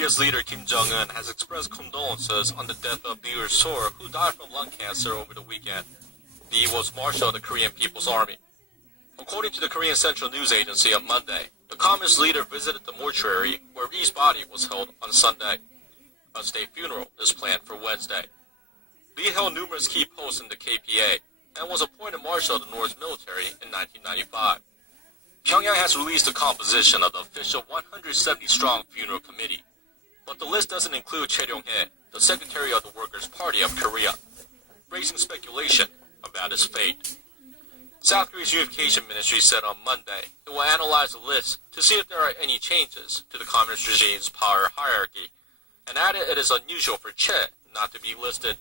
Korea's leader Kim Jong-un has expressed condolences on the death of Lee Il-sung, who died from lung cancer over the weekend. Lee was Marshal of the Korean People's Army. According to the Korean Central News Agency on Monday, the communist leader visited the mortuary where Lee's body was held on Sunday. A state funeral is planned for Wednesday. Lee held numerous key posts in the KPA and was appointed Marshal of the North's military in 1995. Pyongyang has released the composition of the official 170-strong funeral committee, but the list doesn't include Chae Ryong-hae, the Secretary of the Workers' Party of Korea, raising speculation about his fate. South Korea's Unification Ministry said on Monday it will analyze the list to see if there are any changes to the communist regime's power hierarchy, and added it is unusual for Chae not to be listed.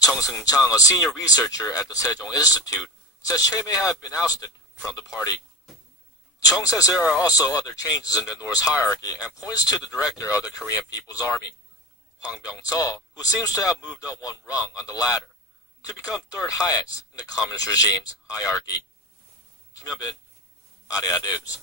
Chung Seung-chang, a senior researcher at the Sejong Institute, says Chae may have been ousted from the party. Chung says there are also other changes in the North's hierarchy and points to the director of the Korean People's Army, Hwang Byung-seo, who seems to have moved up one rung on the ladder to become third highest in the communist regime's hierarchy. Kim Hyun-bin, Aria News.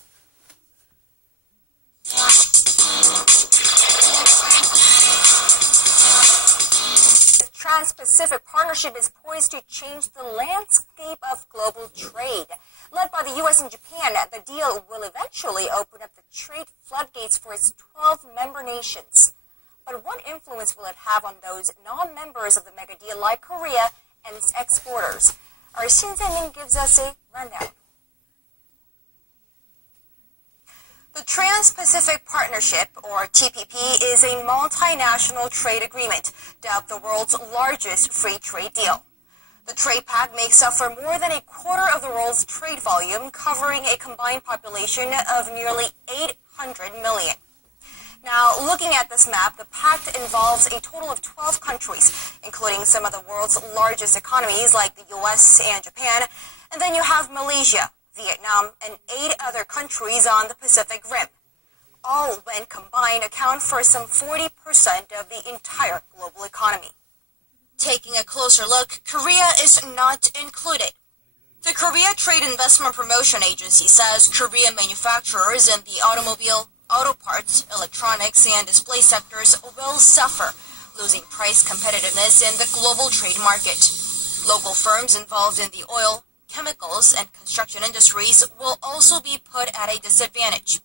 The Trans-Pacific Partnership is poised to change the landscape of global trade. Led by the U.S. and Japan, the deal will eventually open up the trade floodgates for its 12 member nations. But what influence will it have on those non-members of the mega deal like Korea and its exporters? Our Shin Se-min gives us a rundown. The Trans-Pacific Partnership, or TPP, is a multinational trade agreement, dubbed the world's largest free trade deal. The trade pact makes up for more than a quarter of the world's trade volume, covering a combined population of nearly 800 million. Now, looking at this map, the pact involves a total of 12 countries, including some of the world's largest economies like the US and Japan, and then you have Malaysia, Vietnam, and 8 other countries on the Pacific Rim. All, when combined, account for some 40% of the entire global economy. Taking a closer look, Korea is not included. The Korea Trade Investment Promotion Agency says Korean manufacturers in the automobile, auto parts, electronics, and display sectors will suffer, losing price competitiveness in the global trade market. Local firms involved in the oil, chemicals, and construction industries will also be put at a disadvantage.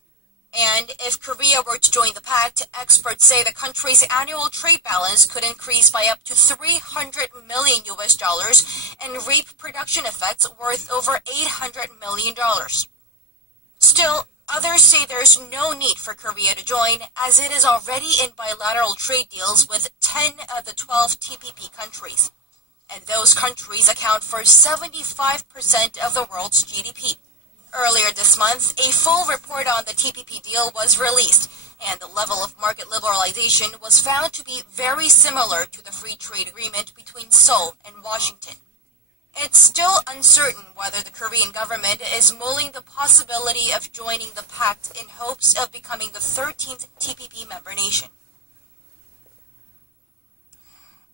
And if Korea were to join the pact, experts say the country's annual trade balance could increase by up to $300 million and reap production effects worth over $800 million. Still, others say there's no need for Korea to join, as it is already in bilateral trade deals with 10 of the 12 TPP countries. And those countries account for 75% of the world's GDP. Earlier this month, a full report on the TPP deal was released, and the level of market liberalization was found to be very similar to the free trade agreement between Seoul and Washington. It's still uncertain whether the Korean government is mulling the possibility of joining the pact in hopes of becoming the 13th TPP member nation.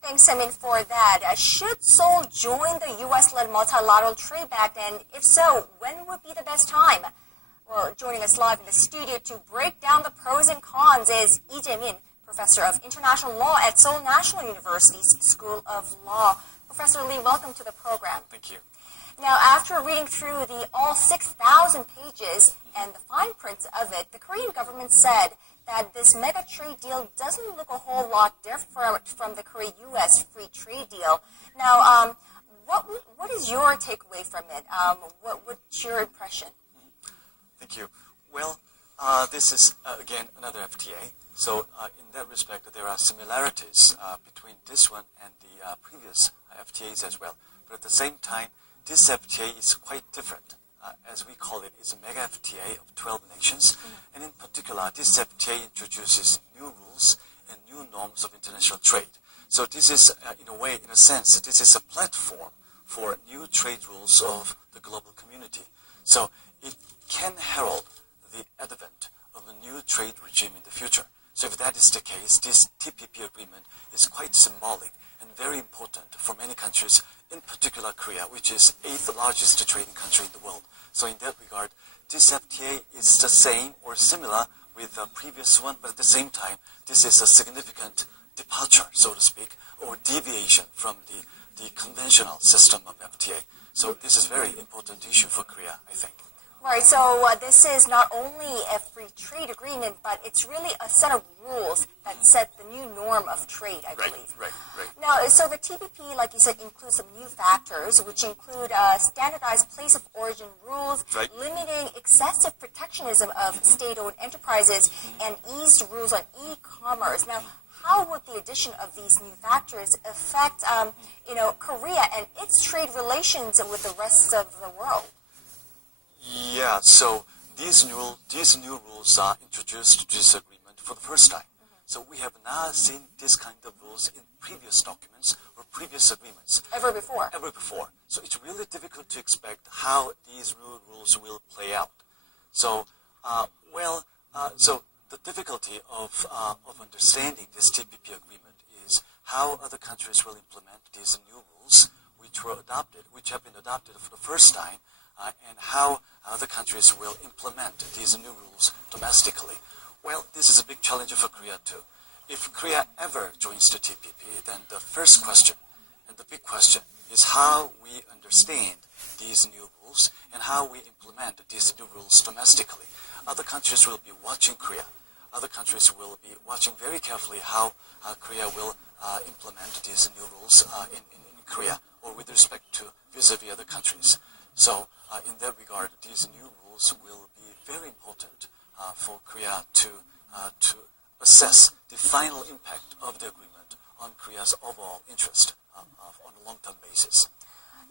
Thanks, Semin, for that. Should Seoul join the U.S.-led multilateral trade pact, and if so, when would be the best time? Well, joining us live in the studio to break down the pros and cons is Lee Jae-min, Professor of International Law at Seoul National University's School of Law. Professor Lee, welcome to the program. Thank you. Now, after reading through the all 6,000 pages and the fine print of it, the Korean government said that this mega trade deal doesn't look a whole lot different from the Korea-U.S. free trade deal. Now, what is your takeaway from it? What's your impression? Thank you. Well, this is, again, another FTA. So in that respect, there are similarities between this one and the previous FTAs as well. But at the same time, this FTA is quite different. As we call it, is a mega FTA of 12 nations. And in particular, this FTA introduces new rules and new norms of international trade. So this is, in a sense, this is a platform for new trade rules of the global community. So it can herald the advent of a new trade regime in the future. So if that is the case, this TPP agreement is quite symbolic and very important for many countries, in particular Korea, which is 8th largest trading country in the world. So in that regard, this FTA is the same or similar with the previous one, but at the same time, this is a significant departure, so to speak, or deviation from the conventional system of FTA. So this is a very important issue for Korea, I think. Right, so this is not only a free trade agreement, but it's really a set of rules that set the new norm of trade, I believe. Right. Now, so the TPP, like you said, includes some new factors, which include standardized place of origin rules, Right. limiting excessive protectionism of state-owned enterprises, and eased rules on e-commerce. Now, how would the addition of these new factors affect, Korea and its trade relations with the rest of the world? Yeah, so these new rules are introduced to this agreement for the first time. So we have not seen this kind of rules in previous documents or previous agreements. Ever before. So it's really difficult to expect how these new rules will play out. So, so the difficulty of understanding this TPP agreement is how other countries will implement these new rules, which have been adopted for the first time, and how other countries will implement these new rules domestically. Well, this is a big challenge for Korea too. If Korea ever joins the TPP, then the first question and the big question is how we understand these new rules and how we implement these new rules domestically. Other countries will be watching Korea. Other countries will be watching very carefully how Korea will implement these new rules in Korea or with respect to vis-a-vis other countries. So in that regard, these new rules will be very important for Korea to assess the final impact of the agreement on Korea's overall interest on a long-term basis.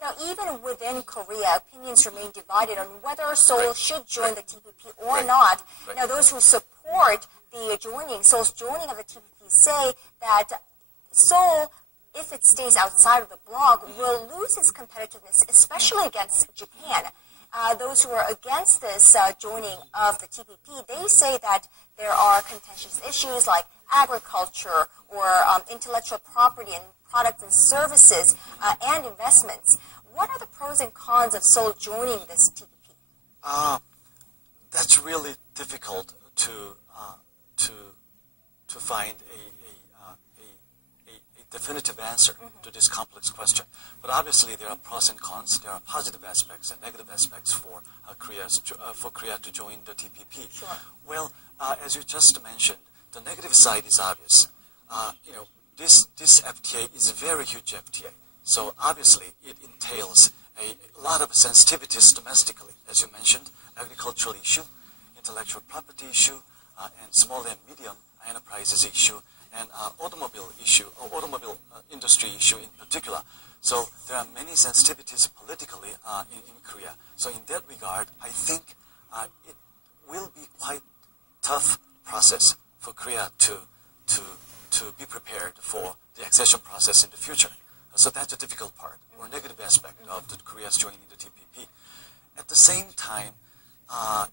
Now, even within Korea, opinions remain divided on whether Seoul should join the TPP or not. Now, those who support Seoul's joining of the TPP say that Seoul, if it stays outside of the bloc, will lose its competitiveness, especially against Japan. Those who are against this joining of the TPP, they say that there are contentious issues like agriculture or intellectual property and products and services and investments. What are the pros and cons of Seoul joining this TPP? That's really difficult to find a definitive answer to this complex question. But obviously there are pros and cons. There are positive aspects and negative aspects for Korea to join the TPP. Sure. Well, as you just mentioned, the negative side is obvious. This FTA is a very huge FTA. So obviously it entails a lot of sensitivities domestically, as you mentioned, agricultural issue, intellectual property issue, and small and medium enterprises issue, and automobile industry issue in particular. So there are many sensitivities politically in Korea. So in that regard, I think it will be quite tough process for Korea to be prepared for the accession process in the future. So that's a difficult part or negative aspect of Korea's joining the TPP. At the same time,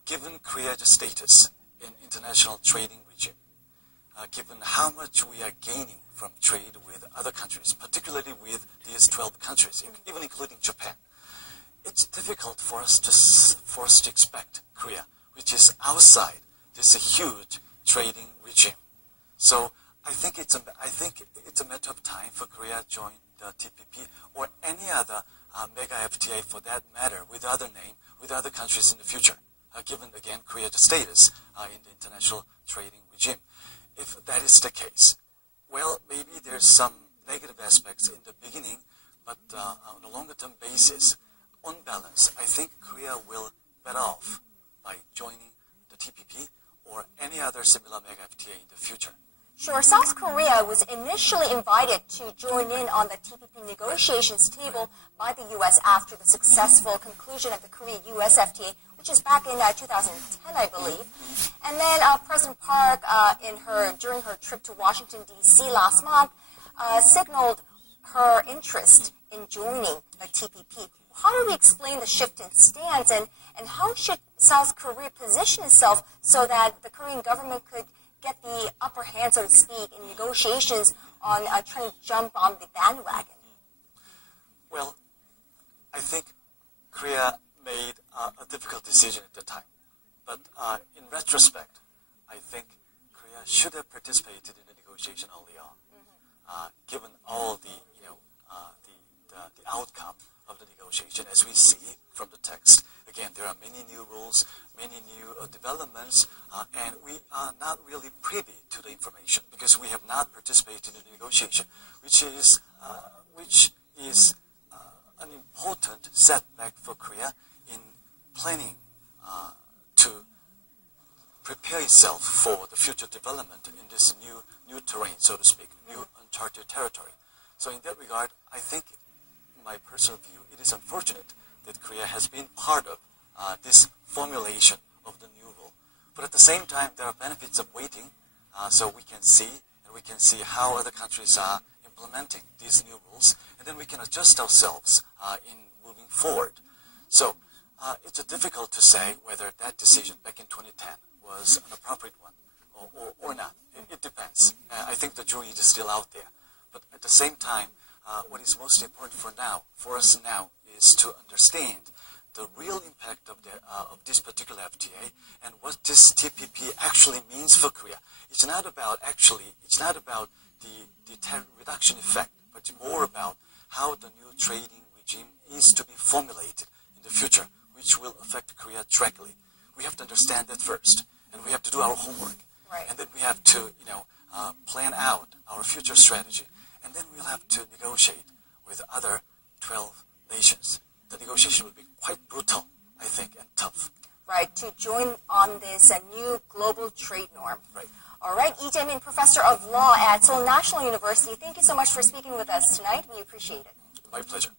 given Korea's status in international trading regime, given how much we are gaining from trade with other countries, particularly with these 12 countries, even including Japan, it's difficult for us to expect Korea, which is outside this huge trading regime. So I think it's a matter of time for Korea to join the TPP or any other mega FTA for that matter with other name, with other countries in the future, given again Korea's status in the international trading regime. If that is the case, well, maybe there's some negative aspects in the beginning, but on a longer-term basis, on balance, I think Korea will better off by joining the TPP or any other similar mega FTA in the future. Sure. South Korea was initially invited to join in on the TPP negotiations table by the U.S. after the successful conclusion of the Korea-U.S. FTA, which is back in 2010, I believe. And then President Park, during her trip to Washington, D.C. last month, signaled her interest in joining the TPP. How do we explain the shift in stance, and how should South Korea position itself so that the Korean government could get the upper hand, so to speak, in negotiations on trying to jump on the bandwagon? Well, I think Korea made a difficult decision at the time. But in retrospect, I think Korea should have participated in the negotiation early on, given all the the outcome of the negotiation, as we see from the text. Again, there are many new rules, many new developments, and we are not really privy to the information because we have not participated in the negotiation, which is an important setback for Korea in planning to prepare itself for the future development in this new terrain, so to speak, new uncharted territory. So in that regard, I think, in my personal view, it is unfortunate that Korea has been part of this formulation of the new rule. But at the same time, there are benefits of waiting, so we can see how other countries are implementing these new rules, and then we can adjust ourselves in moving forward. So it's difficult to say whether that decision back in 2010 was an appropriate one or not. It depends. I think the jury is still out there. But at the same time, what is most important for us now, is to understand the real impact of this particular FTA and what this TPP actually means for Korea. It's not about the tariff reduction effect, but more about how the new trading regime is to be formulated in the future, which will affect Korea directly. We have to understand that first, and we have to do our homework, right. And then we have to plan out our future strategy, and then we'll have to negotiate with other 12 nations. The negotiation will be quite brutal, I think, and tough. Right, to join on this new global trade norm. Right. All right, Lee Jae-min, Professor of Law at Seoul National University, thank you so much for speaking with us tonight. We appreciate it. My pleasure.